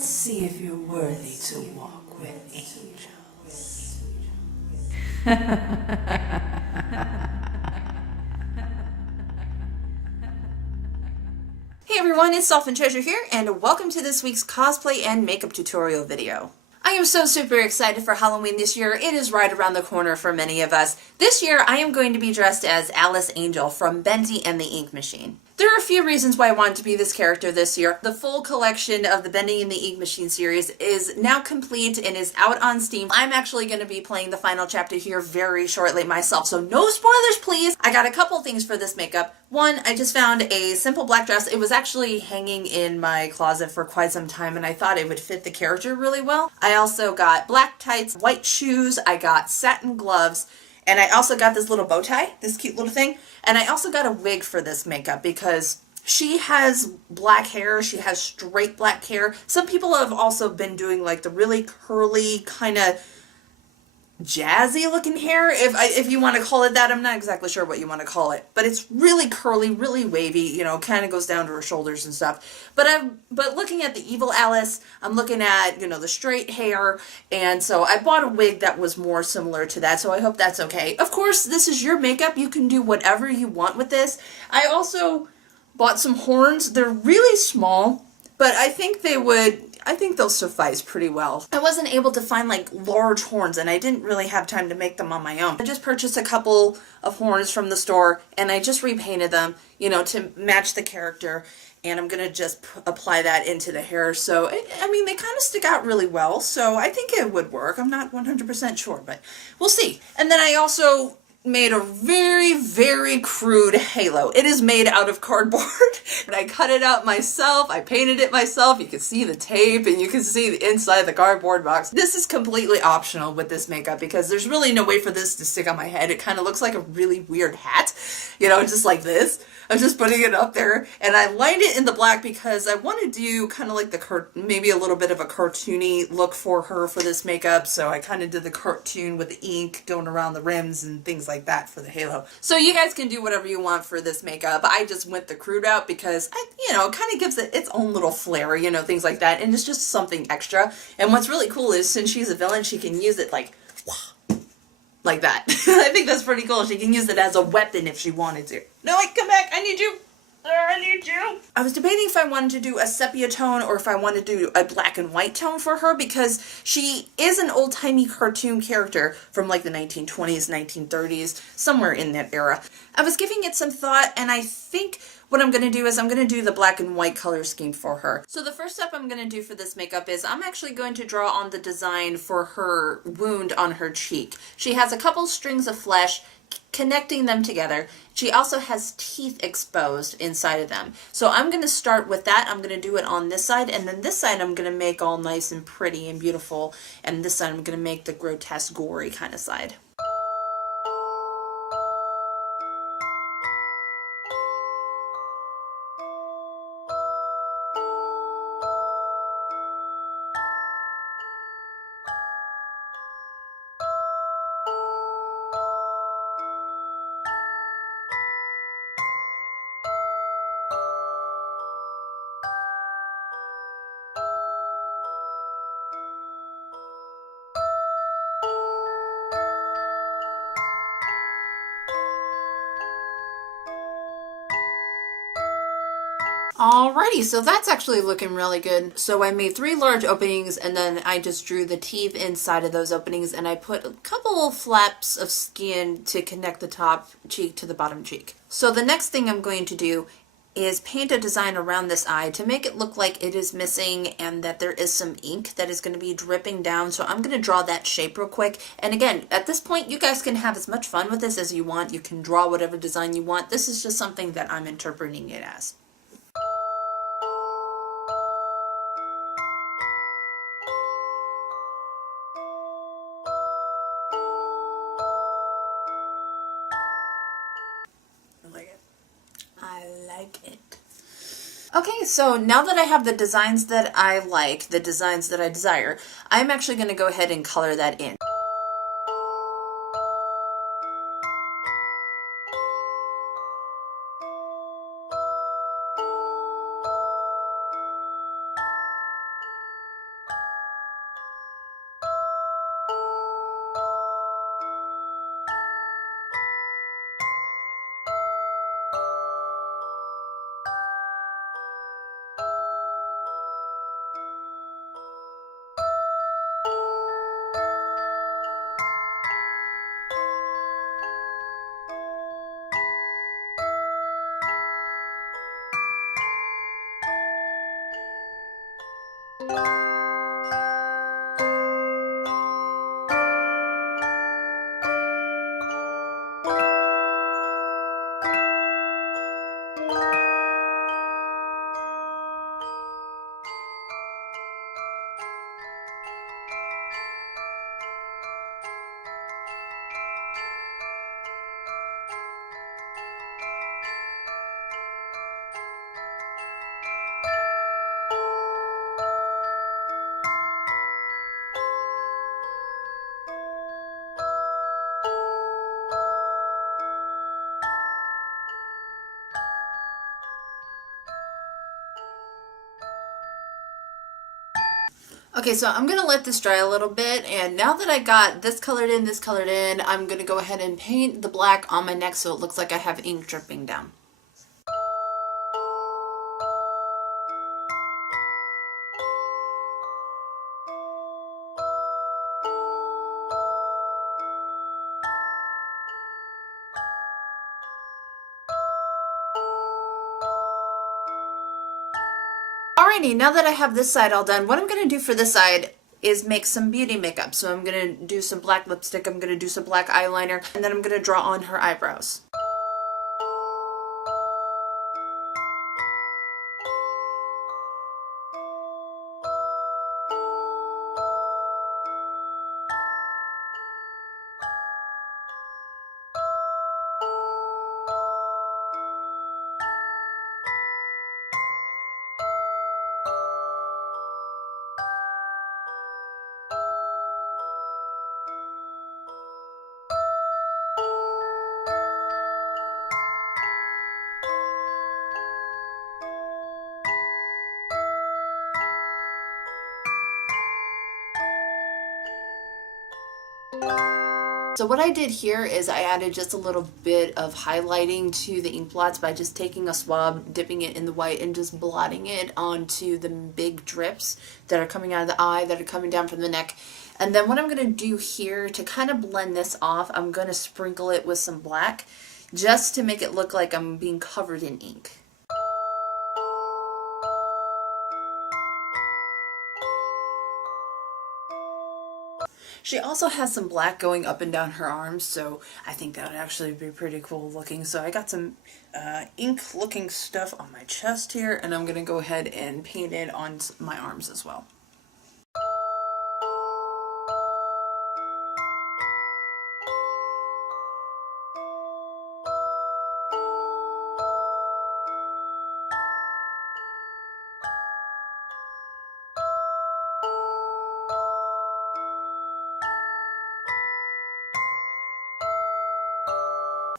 Let's see if you're worthy to walk with angels. Hey everyone, it's Self and Treasure here, and welcome to this week's cosplay and makeup tutorial video. I am so super excited for Halloween this year. It is right around the corner for many of us. This year I am going to be dressed as Alice Angel from Bendy and the Ink Machine. There are a few reasons why I wanted to be this character this year. The full collection of the Bendy and the Ink Machine series is now complete and is out on Steam. I'm actually going to be playing the final chapter here very shortly myself, so no spoilers please! I got a couple things for this makeup. One, I just found a simple black dress. It was actually hanging in my closet for quite some time and I thought it would fit the character really well. I also got black tights, white shoes, I got satin gloves, and I also got this little bow tie, this cute little thing. And I also got a wig for this makeup because she has black hair, she has straight black hair. Some people have also been doing like the really curly kind of jazzy looking hair, if you want to call it that. I'm not exactly sure what you want to call it, but it's really curly, really wavy, you know, kind of goes down to her shoulders and stuff. But looking at the evil Alice, I'm looking at, you know, the straight hair, and so I bought a wig that was more similar to that, so I hope that's okay. Of course, this is your makeup. You can do whatever you want with this. I also bought some horns. They're really small, but I think they'll suffice pretty well. I wasn't able to find like large horns and I didn't really have time to make them on my own. I just purchased a couple of horns from the store and I just repainted them, you know, to match the character, and I'm gonna just apply that into the hair. So, I mean, they kind of stick out really well, so I think it would work. I'm not 100% sure, but we'll see. And then I also made a very, very crude halo. It is made out of cardboard. And I cut it out myself. I painted it myself. You can see the tape and you can see the inside of the cardboard box. This is completely optional with this makeup because there's really no way for this to stick on my head. It kind of looks like a really weird hat, you know, just like this. I'm just putting it up there, and I lined it in the black because I want to do kind of like maybe a little bit of a cartoony look for her for this makeup, so I kind of did the cartoon with the ink going around the rims and things like that for the halo. So you guys can do whatever you want for this makeup. I just went the crude route because, you know, it kind of gives it its own little flair, you know, things like that, and it's just something extra. And what's really cool is since she's a villain, she can use it like that. I think that's pretty cool. She can use it as a weapon if she wanted to. No, wait, come back. I need you. I need you. I was debating if I wanted to do a sepia tone or if I wanted to do a black and white tone for her because she is an old-timey cartoon character from like the 1920s, 1930s, somewhere in that era. I was giving it some thought, and I think what I'm going to do is I'm going to do the black and white color scheme for her. So the first step I'm going to do for this makeup is I'm actually going to draw on the design for her wound on her cheek. She has a couple strings of flesh connecting them together. She also has teeth exposed inside of them. So I'm going to start with that. I'm going to do it on this side, and then this side I'm going to make all nice and pretty and beautiful, and this side I'm going to make the grotesque, gory kind of side. Alrighty, so that's actually looking really good. So I made 3 large openings and then I just drew the teeth inside of those openings, and I put a couple of flaps of skin to connect the top cheek to the bottom cheek. So the next thing I'm going to do is paint a design around this eye to make it look like it is missing and that there is some ink that is going to be dripping down. So I'm going to draw that shape real quick. And again, at this point, you guys can have as much fun with this as you want. You can draw whatever design you want. This is just something that I'm interpreting it as. I like it. Okay, so now that I have the designs that I like, the designs that I desire, I'm actually going to go ahead and color that in. Okay, so I'm gonna let this dry a little bit, and now that I got this colored in, I'm gonna go ahead and paint the black on my neck so it looks like I have ink dripping down. Alrighty, now that I have this side all done, what I'm going to do for this side is make some beauty makeup. So I'm going to do some black lipstick, I'm going to do some black eyeliner, and then I'm going to draw on her eyebrows. So what I did here is I added just a little bit of highlighting to the ink blots by just taking a swab, dipping it in the white, and just blotting it onto the big drips that are coming out of the eye, that are coming down from the neck. And then what I'm going to do here to kind of blend this off, I'm going to sprinkle it with some black just to make it look like I'm being covered in ink. She also has some black going up and down her arms, so I think that would actually be pretty cool looking. So I got some ink looking stuff on my chest here, and I'm going to go ahead and paint it on my arms as well.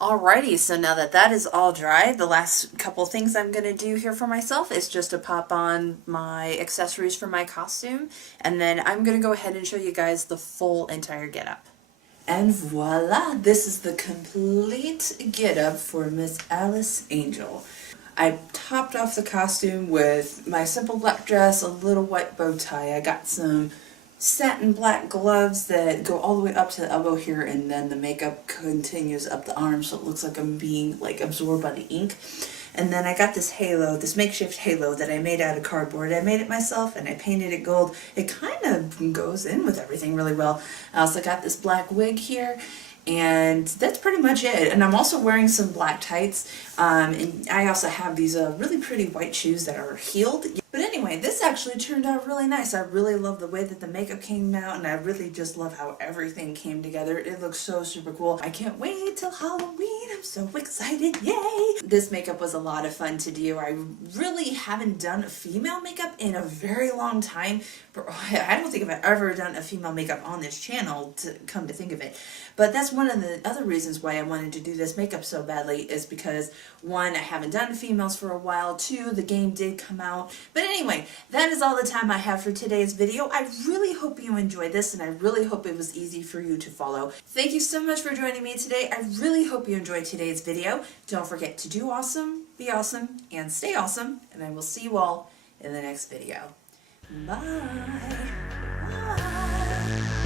Alrighty, so now that that is all dry, the last couple things I'm going to do here for myself is just to pop on my accessories for my costume, and then I'm going to go ahead and show you guys the full entire getup. And voila, this is the complete getup for Miss Alice Angel. I topped off the costume with my simple black dress, a little white bow tie. I got some satin black gloves that go all the way up to the elbow here, and then the makeup continues up the arm so it looks like I'm being like absorbed by the ink. And then I got this halo, this makeshift halo that I made out of cardboard. I made it myself and I painted it gold. It kind of goes in with everything really well. I also got this black wig here, and that's pretty much it. And I'm also wearing some black tights, and I also have these really pretty white shoes that are heeled. But anyway, this actually turned out really nice. I really love the way that the makeup came out, and I really just love how everything came together. It looks so super cool. I can't wait till Halloween. I'm so excited. Yay! This makeup was a lot of fun to do. I really haven't done a female makeup in a very long time. I don't think I've ever done a female makeup on this channel, to come to think of it. But that's one of the other reasons why I wanted to do this makeup so badly, is because one, I haven't done females for a while. Two, the game did come out. But anyway, that is all the time I have for today's video. I really hope you enjoyed this, and I really hope it was easy for you to follow. Thank you so much for joining me today. I really hope you enjoyed today's video. Don't forget to do awesome, be awesome, and stay awesome, and I will see you all in the next video. Bye! Bye!